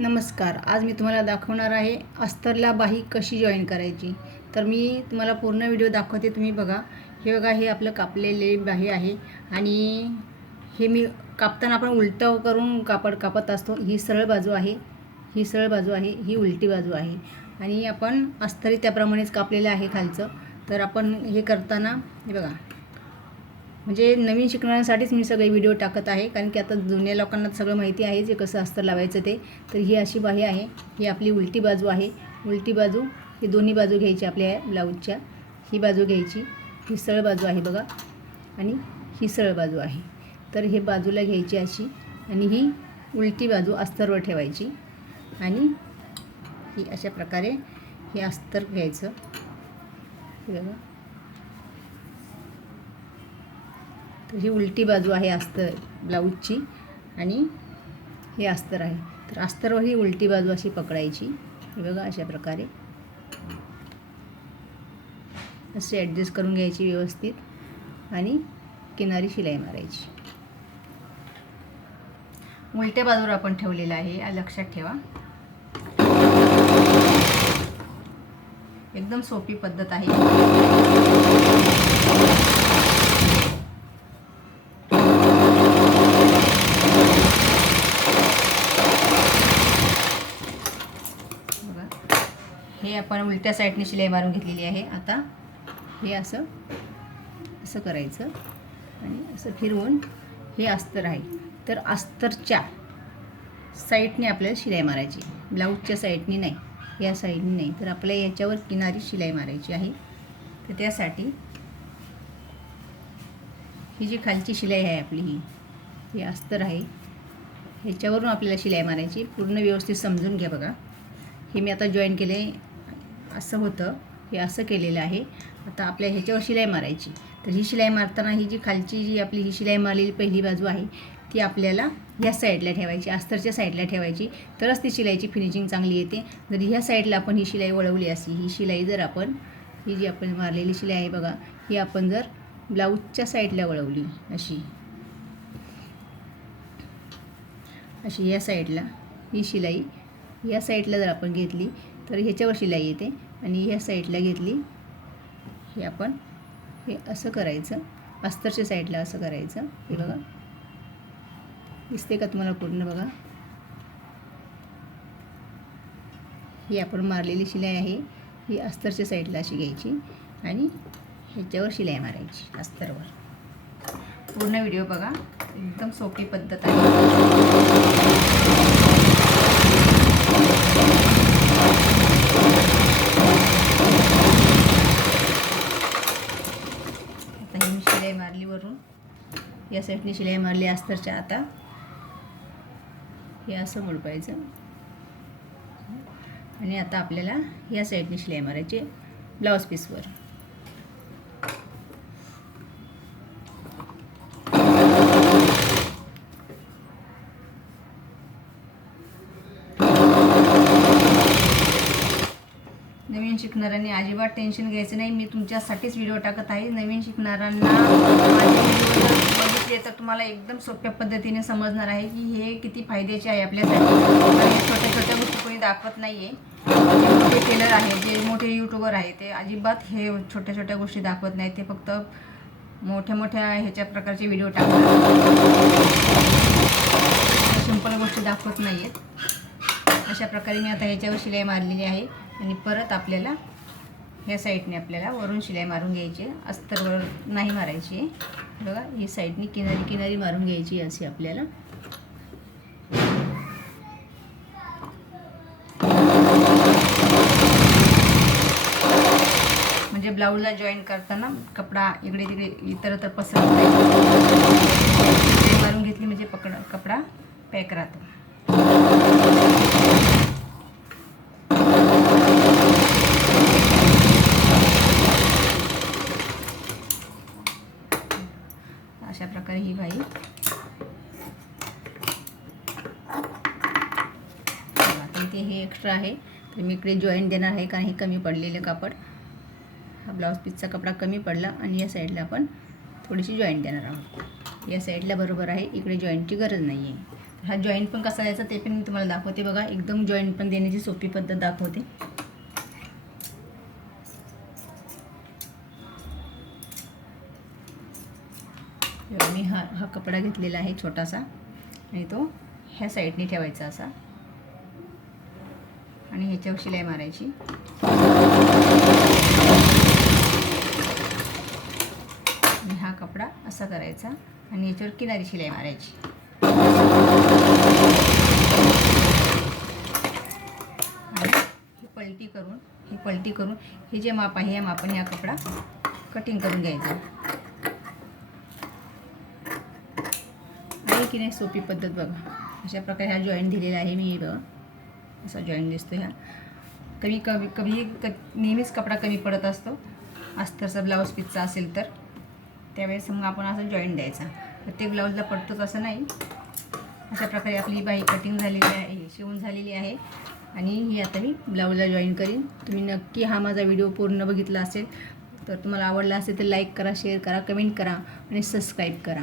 नमस्कार. आज मी तुम्हाला दाखवणार आहे अस्तरला बाही कशी जॉईन करायची. तर मी तुम्हाला पूर्ण व्हिडिओ दाखवते तुम्ही बघा. हे बघा हे आपलं कापलेले बाही आहे आणि हे मी कापताना आपण उलटं करून कापड कापत असतो. ही सरळ बाजू आहे ही सरळ बाजू आहे ही उलटी बाजू आहे. आणि आपण अस्तरी त्याप्रमाणेच कापलेलं आहे खालचं. तर आपण हे करताना हे बघा. म्हणजे नवीन शिकणाऱ्यांसाठीच मी सगळे व्हिडिओ टाकत आहे कारण की आता जुन्या लोकांना सगळं माहिती आहे जे कसं अस्तर लावायचं ते. तर ही अशी बाही आहे ही आपली उलटी बाजू आहे. उलटी बाजू ही दोन्ही बाजू घ्यायची आपल्या ब्लाऊजच्या. ही बाजू घ्यायची ही सरळ बाजू आहे बघा. आणि ही सरळ बाजू आहे. तर हे बाजूला घ्यायची अशी आणि ही उलटी बाजू अस्तरवर ठेवायची. आणि ही अशा प्रकारे हे अस्तर घ्यायचं. बघा. तर ही उलटी बाजू आहे अस्तर ब्लाऊजची आणि हे अस्तर आहे. तर अस्तरवर ही उलटी बाजू अशी पकडायची. हे बघा अशा प्रकारे. असे ॲडजस्ट करून घ्यायची व्यवस्थित आणि किनारी शिलाई मारायची. उलट्या बाजूवर आपण ठेवलेलं आहे. लक्षात ठेवा. एकदम सोपी पद्धत आहे बघा हे आपण उलट्या साईडने शिलाई मारून घेतलेली आहे. आता हे असं असं करायचं आणि असं फिरवून हे अस्तर आहे. तर अस्तरच्या साईडने आपल्याला शिलाई मारायची ब्लाऊजच्या साईडने नाही या साईडने नाही. तर आपल्याला याच्यावर किनारी शिलाई मारायची आहे. तर त्यासाठी ही जी खालची शिलाई आहे आपली ही ही अस्तर आहे. ह्याच्यावरून आपल्याला शिलाई मारायची पूर्ण व्यवस्थित समजून घ्या बघा. हे मी आता जॉईन केले. असं होतं. हे असं केलेलं आहे. आता आपल्या ह्याच्यावर शिलाई मारायची. तर ही शिलाई मारताना ही जी खालची जी आपली ही शिलाई मारलेली पहिली बाजू आहे ती आपल्याला ह्या साईडला ठेवायची अस्तरच्या साईडला ठेवायची. तरच ती शिलाईची फिनिशिंग चांगली येते. जर ह्या साईडला आपण ही शिलाई वळवली अशी ही शिलाई जर आपण ही जी आपण मारलेली शिलाई आहे बघा ही आपण जर ब्लाऊजच्या साईडला वळवली अशी अशी या साईडला ही शिलाई या साईडला जर आपण घेतली तर ह्याच्यावर शिलाई येते. आणि ह्या साईडला घेतली. हे आपण हे असं करायचं. अस्तरच्या साईडला असं करायचं. हे बघा. दिसते का तुम्हाला पूर्ण बघा? ही आपण मारलेली शिलाई आहे. ही अस्तरच्या साईडला अशी घ्यायची आणि ह्याच्यावर शिलाई मारायची अस्तरवर. पूर्ण व्हिडिओ बघा. एकदम सोपी पद्धत आहे. शिलाई मारली वरून. या साईडने शिलाई मारली अस्तरच्या आता. हे असं मुडपायचं आणि आता आपल्याला या साईडने शिलाई मारायची ब्लाऊज पीसवर. शिकणाऱ्यांनी अजिबात टेन्शन घ्यायचं नाही. मी तुमच्यासाठीच व्हिडिओ टाकत आहे. नवीन शिकणाऱ्यांना बघितले तर तुम्हाला एकदम सोप्या पद्धतीने समजणार आहे की हे किती फायद्याचे आहे आपल्यासाठी. छोट्या छोट्या गोष्टी कोणी दाखवत नाही आहे मोठे टेलर आहेत जे मोठे यूट्यूबर आहे ते अजिबात हे छोट्या छोट्या गोष्टी दाखवत नाहीत. ते फक्त मोठ्या मोठ्या ह्याच्या प्रकारचे व्हिडिओ टाकतात. सिंपल गोष्टी दाखवत नाही आहेत अशा प्रकारे मी आता ह्याच्यावर शिलाई मारलेली आहे. आणि परत आपल्याला ह्या साईडने आपल्याला वरून शिलाई मारून घ्यायची आहे. अस्तरवर नाही मारायची आहे. बघा ही साईडने किनारी किनारी मारून घ्यायची अशी आपल्याला म्हणजे ब्लाऊजला जॉईन करताना कपडा इकडे तिकडे इतर तर पसरत नाही मारून घेतली म्हणजे पकड कपडा पॅक राहतो अशा प्रकारे ही बाई. इथे हे एक्स्ट्रा आहे. तर मी इकडे जॉईंट देणार आहे कारण हे कमी पडलेलं कापड. हा ब्लाऊज पीसचा कपडा कमी पडला आणि या साईडला आपण थोडीशी जॉईंट देणार आहोत. या साईडला बरोबर आहे इकडे जॉईंटची गरज नाही आहे हा जॉईंट पण कसा द्यायचा ते पण मी तुम्हाला दाखवते बघा. एकदम जॉईंट पण देण्याची सोपी पद्धत दाखवते. मी हा हा कपडा घेतलेला आहे छोटासा आणि तो ह्या साईडने ठेवायचा असा. आणि ह्याच्यावर शिलाई मारायची. आणि हा कपडा असा करायचा आणि याच्यावर किनारी शिलाई मारायची. आणि ही पलटी करून ही पलटी करून हे जे माप आहे या मापाने हा कपडा कटिंग करून घ्यायचा. की नाही सोपी पद्धत बघा. अशा प्रकारे हा जॉईंट दिलेला आहे मी बघा असा जॉईंट दिसतो ह्या कमी कमी कमी क नेहमीच कपडा कमी पडत असतो. अस्तरचा ब्लाऊज पीसचा असेल तर. त्यावेळेस मग आपण असं जॉईंट द्यायचा. प्रत्येक ब्लाऊजला पडतोच असं नाही. अशा प्रकारे आपली बाई कटिंग झालेली आहे शिवून झालेली आहे. आणि ही आता मी ब्लाऊजला जॉईन करीन. तुम्ही नक्की हा माझा व्हिडिओ पूर्ण बघितला असेल तर तुम्हाला आवडला असेल तर लाईक करा शेअर करा कमेंट करा आणि सबस्क्राईब करा.